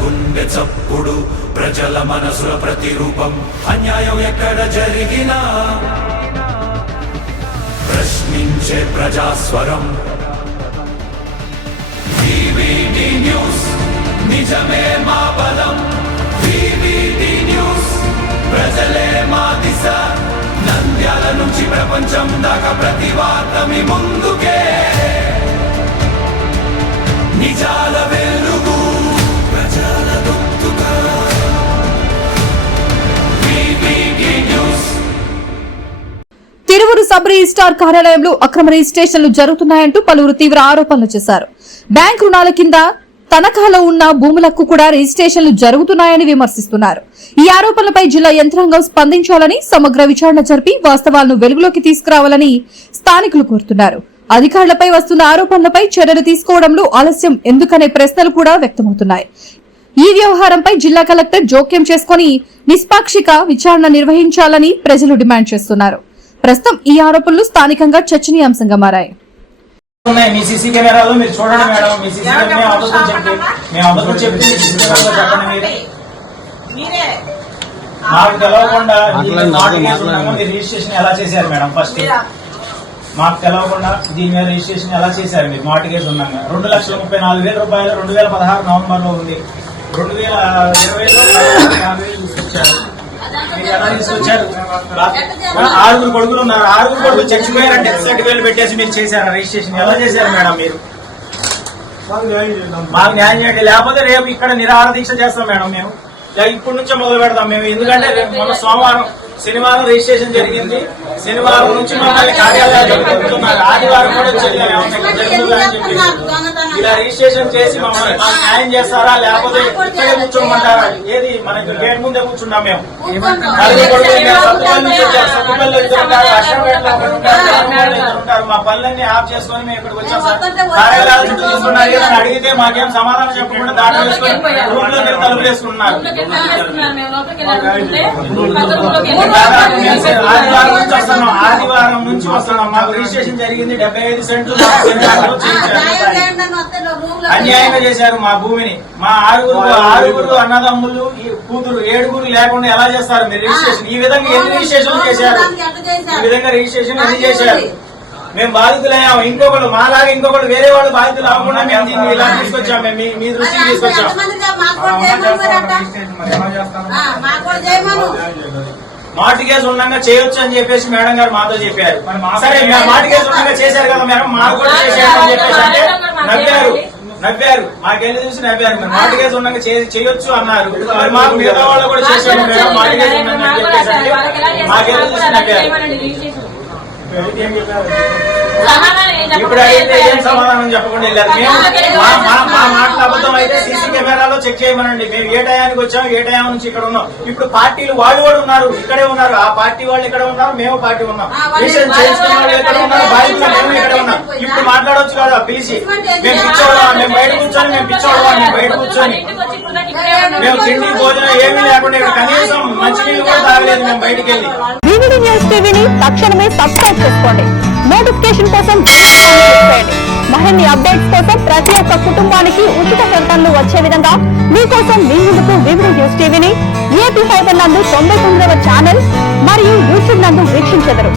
గుండె చప్పుడు ప్రజల మనసుల ప్రతిరూపం అన్యాయం ఎక్కడ జరిగినా ప్రశ్నించే ప్రజాస్వరం వివిడి న్యూస్ నిజమే మా బలం వివిడి న్యూస్ ప్రజలే మా దిశ నంద్యాల నుంచి ప్రపంచం దాకా ప్రతి వార్త మీ ముందుకే నిజాల వెలుగు ప్రజల గొంతుగా vivid news. Tiruvuru sub registrar కార్యాలయంలో అక్రమ రిజిస్ట్రేషన్లు జరుగుతున్నాయంటూ పలువురు తీవ్ర ఆరోపణలు చేశారు. బ్యాంకు రుణాల కింద తనఖాలో ఉన్న భూములకు కూడా రిజిస్ట్రేషన్లు జరుగుతున్నాయని విమర్శిస్తున్నారు. ఈ ఆరోపణలపై జిల్లా యంత్రాంగం స్పందించాలని, సమగ్ర విచారణ జరిపి వాస్తవాలను వెలుగులోకి తీసుకురావాలని స్థానికులు కోరుతున్నారు. అధికారులపై వస్తున్న ఆరోపణలపై చర్యలు తీసుకోవడంలో ఆలస్యం ఎందుకనే ప్రశ్నలు కూడా వ్యక్తమవుతున్నాయి. ఈ వ్యవహారంపై జిల్లా కలెక్టర్ జోక్యం చేసుకుని నిష్పాక్షిక విచారణ నిర్వహించాలని ప్రజలు డిమాండ్ చేస్తున్నారు. ప్రస్తుతం ఈ ఆరోపణలు స్థానికంగా చర్చనీయాంశంగా మారాయి. మీ సీసీ కెమెరాలో మీరు చూడండి మేడం, మీ సీసీ కెమెరా అబద్ధం చెప్తే చెప్పండి. మాకు తెలవకుండా రిజిస్ట్రేషన్ ఎలా చేశారు మేడం? ఫస్ట్ మాకు తెలవకుండా దీని మీద రిజిస్ట్రేషన్ ఎలా చేశారు మీరు? మార్టిగేజ్ ఉన్నాగా 2,34,000 రూపాయలు 2016 నవంబర్ లో ఉంది. 2020లో 50,000 తీసుకొచ్చారు. మీరు ఎలా తీసుకొచ్చారు? 6 కొడుకులు ఉన్నారు. 6 కొడుకులు చచ్చిపోయారు. డెత్ సర్టిఫికేట్ పెట్టేసి మీరు చేశారు రిజిస్ట్రేషన్. ఎలా చేశారు మేడం మీరు? మాకు న్యాయం చేయండి, లేకపోతే రేపు ఇక్కడ నిరాహార దీక్ష చేస్తాం మేడం. మేము ఇప్పటి నుంచే మొదలు పెడతాం మేము. ఎందుకంటే రేపు మొన్న సోమవారం శనివారం రిజిస్ట్రేషన్ జరిగింది. శనివారం నుంచి మమ్మల్ని కార్యాలయాలు చెప్తున్నారు. ఆదివారం కూడా ఇలా రిజిస్ట్రేషన్ చేసి మమ్మల్ని న్యాయం చేస్తారా లేకపోతే ఇక్కడే కూర్చోమంటారా? ఏది మనకి గేట్ ముందే కూర్చున్నాం మేము. ఉంటారు మా పనులన్నీ ఆఫ్ చేసుకొని మేము ఇక్కడికి వచ్చాం సార్. కార్యాలయాల చుట్టూ తీసుకున్నారు. ఏదైనా అడిగితే మాకేం సమాధానం చెప్పకుండా దాంట్లో వేసుకొని రూమ్ లో తలుపులు వేసుకున్నారు. ఆదివారం నుంచి వస్తున్నాం. మాకు రిజిస్ట్రేషన్ జరిగింది 75 సెంట్లు అన్యాయంగా చేశారు మా భూమిని. మా ఆరుగురు అన్నదమ్ములు కూతురు 7 లేకుండా ఎలా చేస్తారు మీరు రిజిస్ట్రేషన్? ఈ విధంగా ఎన్ని రిజిస్ట్రేషన్ చేశారు? ఈ విధంగా రిజిస్ట్రేషన్ ఎన్ని చేశారు? మేము బాధితులయ్యాము. ఇంకొకరు మాలాగా ఇంకొకరు వేరే వాళ్ళు బాధితులు అవ్వకుండా మేము దీన్ని ఇలా తీసుకొచ్చాం. మేము మీ దృష్టికి తీసుకొచ్చాం. మార్టిగేజ్ ఉండగా చేయొచ్చు అని చెప్పేసి మేడం గారు మాతో చెప్పారు. సరే మార్టిగేజ్ ఉండగా చేశారు కదా మేడం, మాకు కూడా చేశారు అని చెప్పేసి అంటే నవ్వారు. మాకెళ్ళి చూసి నవ్వారు. మార్టిగేజ్ ఉండగా చేయొచ్చు అన్నారు. మరి మాకు మిగతా వాళ్ళు కూడా చేశారు మేడం మార్టిగేజ్ ఉండగా చెప్పేసి అంటే మాకెళ్ళి చూసి నవ్వారు. ఇప్పుడు అయితే ఏం సమాధానం చెప్పకుండా వెళ్ళారు. మేము మా మాటలు అబద్ధం అయితే సీసీ కెమెరాలో చెక్ చేయమనండి. మేము ఏ టయానికి వచ్చాం, ఏ టైం నుంచి ఇక్కడ ఉన్నాం. ఇప్పుడు పార్టీలు వాళ్ళు కూడా ఉన్నారు, ఇక్కడే ఉన్నారు. ఆ పార్టీ వాళ్ళు ఇక్కడ ఉన్నారు, మేము పార్టీ ఉన్నాం. విషయం చేయించుకున్న వాళ్ళు ఎక్కడ ఉన్నారు, బాధితులు మేము ఇక్కడ ఉన్నాం. ఇప్పుడు మాట్లాడవచ్చు కదా పిలిచి. మేము పిచ్చోళ్ళం, మేము బయట కూర్చొని మేము పిచ్చోళ్ళం, మేము బయట కూర్చొని మేము తిండి భోజనం ఏమీ లేకుండా ఇక్కడ కనీసం మంచినీళ్ళు కూడా తాగలేదు మేము బయటకు వెళ్ళి. వివిడి న్యూస్ టీవీని తక్షణమే సబ్స్క్రైబ్ చేసుకోండి. నోటిఫికేషన్ కోసం మరిన్ని అప్డేట్స్ కోసం ప్రతి ఒక్క కుటుంబానికి ఉచిత ప్రకటనలు వచ్చే విధంగా మీకోసం మీ ముందుకు వివిడి న్యూస్ టీవీని AP5 నందు 99వ ఛానల్ మరియు యూట్యూబ్ నందు వీక్షించెదరు.